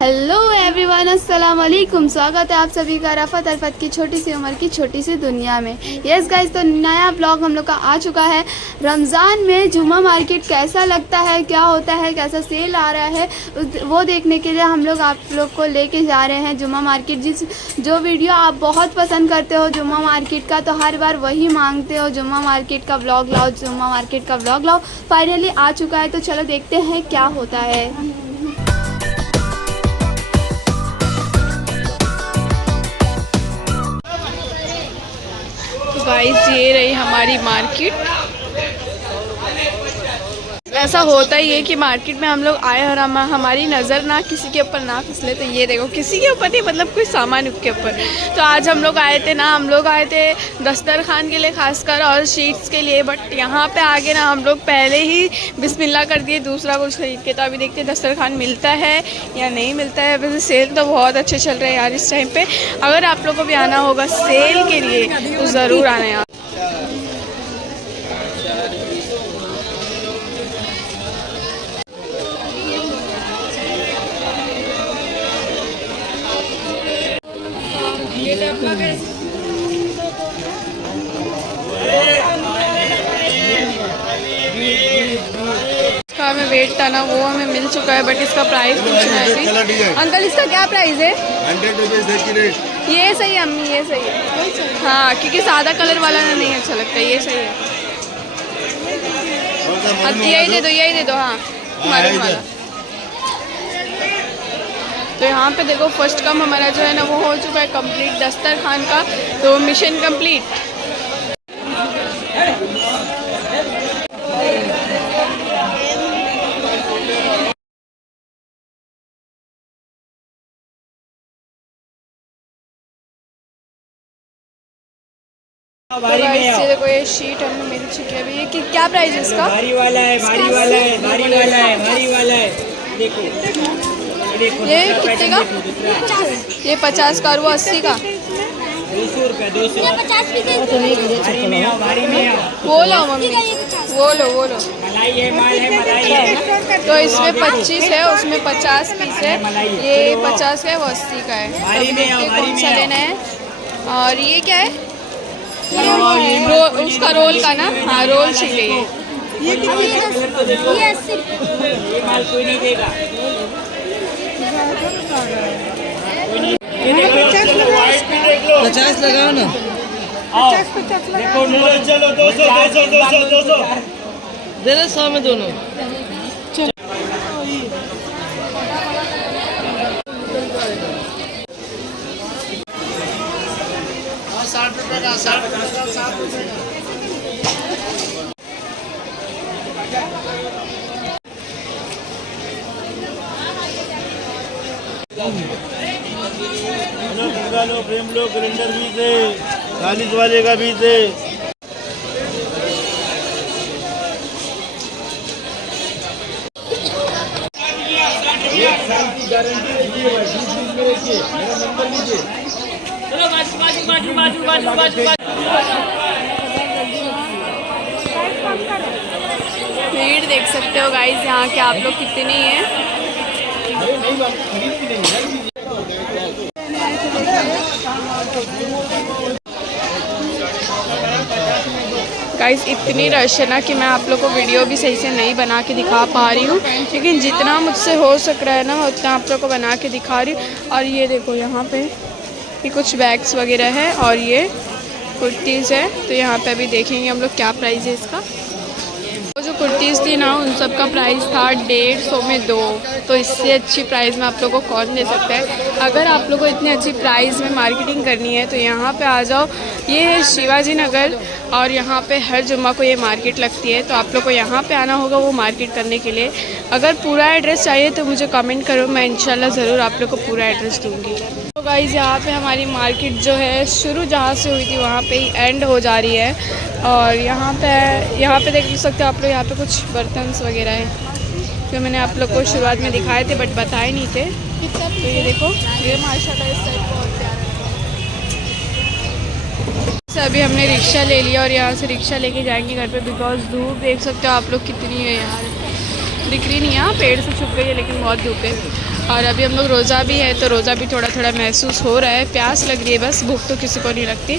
Hello everyone, अस्सलाम वालेकुम। स्वागत है आप सभी का रफ़त अरफत की छोटी सी उम्र की छोटी सी दुनिया में। यस गाइस, तो नया ब्लॉग हम लोग का आ चुका है। रमज़ान में जुमा मार्केट कैसा लगता है, क्या होता है, कैसा सेल आ रहा है, वो देखने के लिए हम लोग आप लोग को लेके जा रहे हैं जुमा मार्केट। जो वीडियो आप बहुत पसंद करते हो जुमा मार्केट का, तो हर बार वही मांगते हो, जुमा मार्केट का ब्लॉग लाओ, जुमा मार्केट का ब्लॉग लाओ। फाइनली आ चुका है, तो चलो देखते हैं क्या होता है। गाइस, ये रही हमारी मार्केट। ऐसा होता ही है कि मार्केट में हम लोग आए और हमारी नज़र ना किसी के ऊपर ना फिसले। तो ये देखो, किसी के ऊपर नहीं, मतलब कोई सामान के ऊपर। तो आज हम लोग आए थे दस्तरखान के लिए खासकर, और शीट्स के लिए। बट यहाँ पे आगे ना हम लोग पहले ही बिस्मिल्लाह कर दिए दूसरा कुछ खरीद के। तो अभी देखते हैं दस्तरखान मिलता है या नहीं मिलता है। वैसे सेल तो बहुत अच्छे चल रहे हैं यार इस टाइम पे। अगर आप लोग को भी आना होगा सेल के लिए तो ज़रूर आना यार। हमें वेट था ना, वो हमें मिल चुका है। बट इसका प्राइस पूछना है अभी। अंकल, इसका क्या प्राइस है? 100 रुपीज़ की रेट। ये सही है अम्मी, ये सही है। हाँ, क्योंकि सादा कलर वाला ना नहीं अच्छा लगता। ये सही है। यही दे दो। हाँ, मालूम वाला। तो यहाँ पे देखो, फर्स्ट कम हमारा जो है ना वो हो चुका है कंप्लीट दस्तरखान का। तो मिशन कंप्लीट। तो इससे देखो, ये शीट हमें मिल चुकी है अभी। ये क्या प्राइस है इसका? भारी वाला है, भारी वाला है, भारी वाला है, भारी वाला है। देखो ये कितने का? ये 50 का, और वो 80 का। 200 रुपये, 200। भारी में आओ, भारी में आओ। वो लो मम्मी, वो लो। मलाई है, माल है, मलाई है। तो इसमें 25 है, उसमें 50 पीस है। ये 50 का है, वो 80 का है। तो अभी देखते हैं कौन सा लेना है। और ये क्या है? उसका रोल का ना? हाँ, रोल चाहिए। ये माल कोई नहीं देगा। ये देखो, 50 लगाओ ना। आओ देखो, चलो 200 दे दे 100 में दोनों। लो, फ्रेम लो, कैलेंडर भी दे, 40 वाले का भी दे। भीड़ देख सकते हो गाइस यहाँ के आप लोग कितनी है। गाइस, इतनी रश है ना कि मैं आप लोग को वीडियो भी सही से नहीं बना के दिखा पा रही हूँ, लेकिन जितना मुझसे हो सक रहा है ना उतना आप लोग को बना के दिखा रही हूँ। और ये देखो, यहाँ पे ये कुछ बैग्स वगैरह है और ये कुर्तीज़ है। तो यहाँ पे अभी देखेंगे हम लोग क्या प्राइस है इसका। वो जो कुर्तीज़ थी ना, उन सब का प्राइस था 150 में 2। तो इससे अच्छी प्राइस में आप लोगों को कौन दे सकता है। अगर आप लोगों को इतनी अच्छी प्राइस में मार्केटिंग करनी है तो यहाँ पे आ जाओ। ये है शिवाजी नगर, और यहाँ पे हर जुम्मा को ये मार्केट लगती है। तो आप लोग को यहाँ पे आना होगा वो मार्केट करने के लिए। अगर पूरा एड्रेस चाहिए तो मुझे कमेंट करो, मैं इंशाल्लाह ज़रूर आप लोग को पूरा एड्रेस दूँगी। तो गाइज़, यहाँ पे हमारी मार्केट जो है शुरू जहाँ से हुई थी वहाँ पे ही एंड हो जा रही है। और यहाँ पे देख सकते हो आप लोग, यहाँ पे कुछ बर्तन वगैरह हैं जो मैंने आप लोग को शुरुआत में दिखाए थे बट बताए नहीं थे। तो ये देखो, ये माशाल्लाह इस टाइप का बहुत प्यारा है। अभी हमने रिक्शा ले लिया और यहाँ से रिक्शा लेके जाएंगे घर पे, बिकॉज धूप देख सकते हो आप लोग कितनी है यार। दिख रही नहीं है, पेड़ से छुप गई है लेकिन बहुत धूप है। और अभी हम लोग रोज़ा भी है तो रोज़ा भी थोड़ा थोड़ा महसूस हो रहा है, प्यास लग रही है बस, भूख तो किसी को नहीं लगती।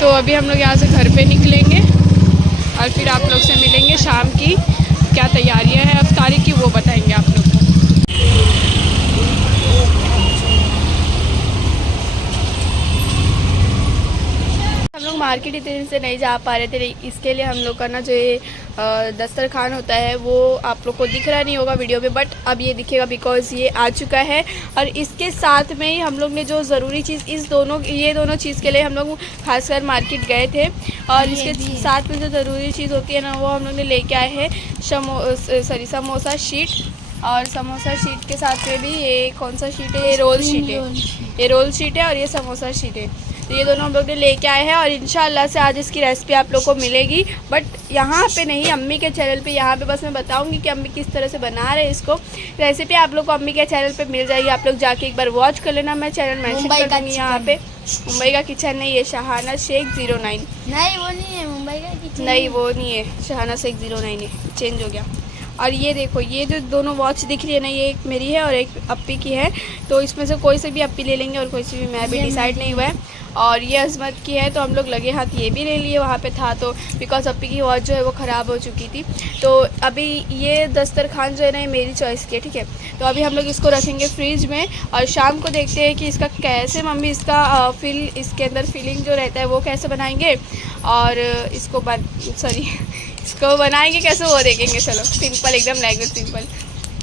तो अभी हम लोग यहाँ से घर पे निकलेंगे और फिर आप लोग से मिलेंगे, शाम की क्या तैयारियाँ हैं अफ्तारी की वो बताएंगे आप लोग को। हम लोग मार्केट इतने दिन से नहीं जा पा रहे थे, इसके लिए हम लोग का ना जो ये दस्तरखान होता है वो आप लोग को दिख रहा नहीं होगा वीडियो में, बट अब ये दिखेगा बिकॉज़ ये आ चुका है। और इसके साथ में ही हम लोग ने जो ज़रूरी चीज़ ये दोनों चीज़ के लिए हम लोग खासकर मार्केट गए थे। और इसके साथ में जो ज़रूरी चीज़ होती है ना वो हम लोग ने लेके आए हैं समोसा शीट। और समोसा शीट के साथ में भी ये कौन सा शीट है, ये रोल शीट है, ये रोल शीट है और ये समोसा शीट है। तो ये दोनों हम लोग ने लेके आए हैं और इंशाल्लाह से आज इसकी रेसिपी आप लोग को मिलेगी, बट यहाँ पे नहीं, अम्मी के चैनल पे। यहाँ पे बस मैं बताऊंगी कि अम्मी किस तरह से बना रहे हैं इसको। रेसिपी आप लोग को अम्मी के चैनल पे मिल जाएगी, आप लोग जाके एक बार वॉच कर लेना। मैं चैनल मेंशन कर दूँगी यहाँ पे। मुंबई का किचन नहीं, ये शहाना शेख 09। नहीं वो नहीं है मुंबई का किचन, नहीं वो नहीं है, शहाना शेख 09 है, चेंज हो गया। और ये देखो, ये जो दोनों वॉच दिख रही है ना, ये एक मेरी है और एक अप्पी की है। तो इसमें से कोई से भी अप्पी ले लेंगे और कोई से भी मैं भी डिसाइड नहीं हुआ है। और ये अजमत की है, तो हम लोग लगे हाथ ये भी ले लिए, वहाँ पे था तो, बिकॉज अप्पी की वॉच जो है वो ख़राब हो चुकी थी। तो अभी ये दस्तरखान जो है ना ये मेरी चॉइस की है, ठीक है। तो अभी हम लोग इसको रखेंगे फ्रिज में और शाम को देखते हैं कि इसका कैसे मम्मी इसका इसके अंदर फिलिंग जो रहता है वो कैसे बनाएंगे और इसको बनाएंगे कैसे वो देखेंगे। चलो सिंपल, एकदम लैंग्वेज सिंपल।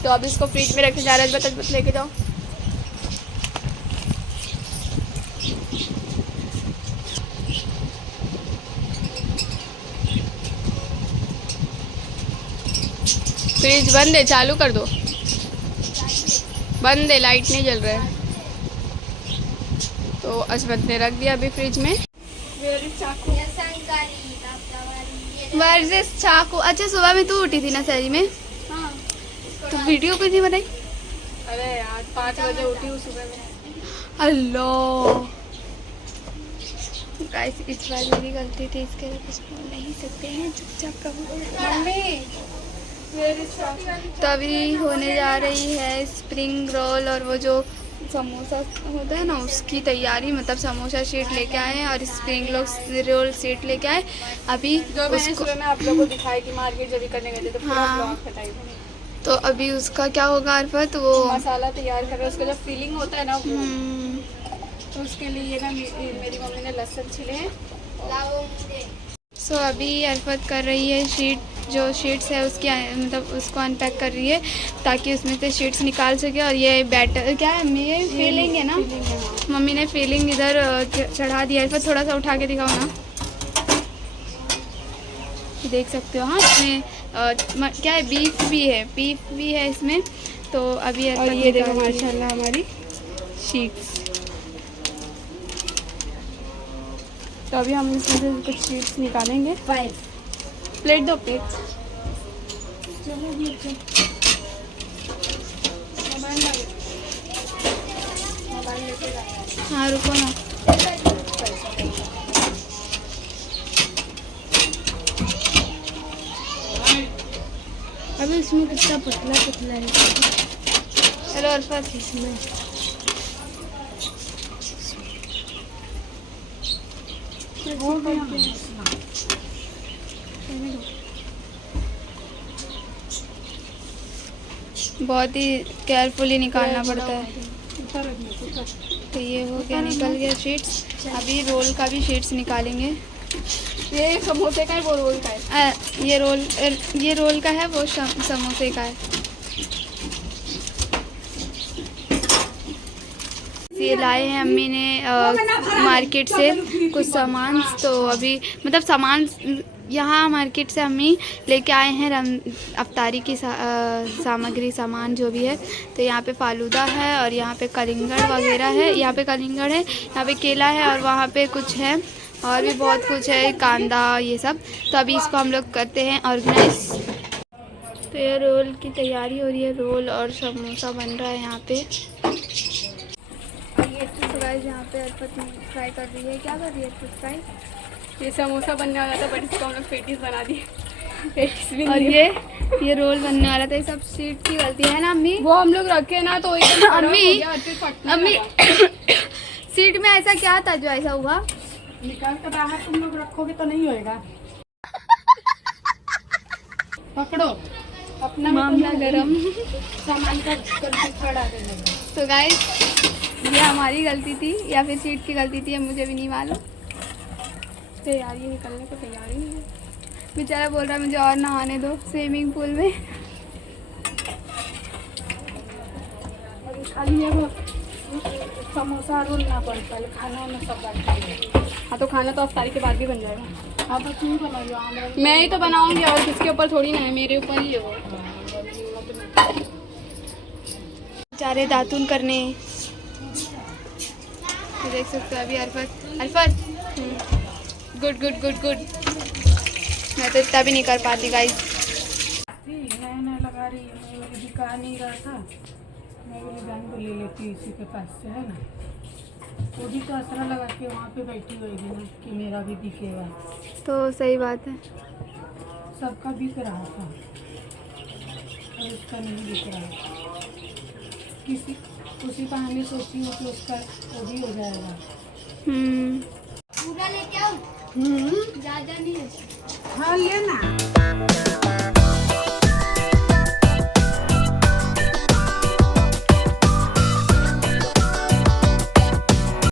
तो अब इसको फ्रिज में रखने जा रहे हैं, बता लेके जाओ। फ्रिज बंद है, चालू कर दो। बंद है, लाइट नहीं जल रहा है। तो अजमत ने रख दिया अभी फ्रिज में। वर्सेस चाकू। अच्छा सुबह में तू उठी थी ना सहरी में? हाँ। तो वीडियो क्यों नहीं बनाई? अरे यार 5 बजे उठी हूँ सुबह में। अल्लाह गाइस, इस बार मेरी गलती थी, इसके लिए कुछ बोल नहीं सकते हैं, चुपचाप करो। मम्मी तो अभी होने जा रही है स्प्रिंग रोल और वो जो समोसा होता है ना उसकी तैयारी। मतलब समोसा शीट लेके आए हैं और स्प्रिंग रोल शीट लेके आए। अभी जो मैंने सुबह में आप लोगों को दिखाई कि मार्केट जब भी करने गए थे तो पूरा हाँ। ब्लॉग हटाई मैंने। तो अभी उसका क्या होगा अरफत, वो मसाला तैयार कर रहे हैं, उसका जो फीलिंग होता है ना वो, तो उसके लिए ना मेरी मम्मी ने लहसुन छिले हैं। सो अभी अरफत कर रही है जो शीट्स है उसकी मतलब उसको अनपैक कर रही है ताकि उसमें से शीट्स निकाल सके। और ये बैटर क्या है, ये फीलिंग है ना, मम्मी ने फीलिंग इधर चढ़ा दिया है। थोड़ा सा उठा के दिखाओ ना, देख सकते हो। हाँ इसमें क्या है, बीफ भी है इसमें। तो अभी और ये देखो माशाल्लाह हमारी शीट्स। तो अभी हम इसमें से कुछ शीट्स निकालेंगे। प्लेट दो, प्लेट। हाँ रुको ना, अभी इसमें कितना पतला है। चलो अरफत इसमें बहुत ही केयरफुली निकालना पड़ता है। तो ये हो गया, निकल गया शीट्स। अभी रोल का भी शीट्स निकालेंगे। ये समोसे का है, वो रोल का है। ये रोल का है, वो समोसे का है। ये लाए हैं अम्मी ने मार्केट से कुछ सामान। तो अभी मतलब सामान यहाँ मार्केट से अम्मी लेके आए हैं अफ्तारी की सामग्री, सामान जो भी है। तो यहाँ पे फालूदा है और यहाँ पे कलिंगड़ वगैरह है। यहाँ पे कलिंगड़ है, यहाँ पे केला है और वहाँ पे कुछ है और भी बहुत कुछ है, कांदा, ये सब। तो अभी इसको हम लोग करते हैं ऑर्गेनाइज। तो ये रोल की तैयारी हो रही है, रोल और समोसा बन रहा है यहाँ पे। ये तो गाइस यहाँ पे अरफत फ्राई कर रही है। क्या कर रही है अरफत फ्राई? ये समोसा बनने वाला था बट इसको हम लोग पेटीज बना दिए। और ये रोल बनने वाला था। ये सब सीट की गलती है ना अम्मी? वो हम लोग रखे ना तो एकदम खराब हो अम्मी गया, फिर फटने अम्मी लगा। सीट में ऐसा क्या था जो ऐसा हुआ? निकाल के बाहर तुम लोग रखोगे तो नहीं होएगा। पकड़ो अपना मामला गरम। सामान का गलती खड़ा देगा। तो गाइस ये हमारी गलती थी या फिर सीट की गलती थी, मुझे भी नहीं मालूम। तैयारी निकलने को तैयारी नहीं है। बेचारा बोल रहा है मुझे और नहाने दो स्विमिंग पूल में। खाली है वो समोसा रोल ना पड़ पहले खाना में सब बांट। हाँ तो खाना तो अफ्तारी के बाद भी बन जाएगा। आप बस नहीं बनाइए हमारा। मैं ही तो बनाऊंगी और किसके ऊपर थोड़ी ना है, मेरे ऊपर ही है वो। बेचारे दातुन करने। तो देख सकते हो अभी Arfat good good good good. मैं तो इतना भी नहीं कर पाती गाइस। नया नया लगा रही है, मैं बोली दिखा नहीं रहा था। मैं बोली बहन को ले लेती इसी के पास से, है ना। वो भी तो असरा लगा के वहाँ पे बैठी होगी ना कि मेरा भी दिखेगा। तो सही बात है। सबका बिक रहा था और उसका नहीं बिक रहा। किसी उसी बहाने सोची हूँ कि उसका वो भी हो जाएगा। पूरा लेके आओ। ज़्यादा नहीं है। हाँ लेना।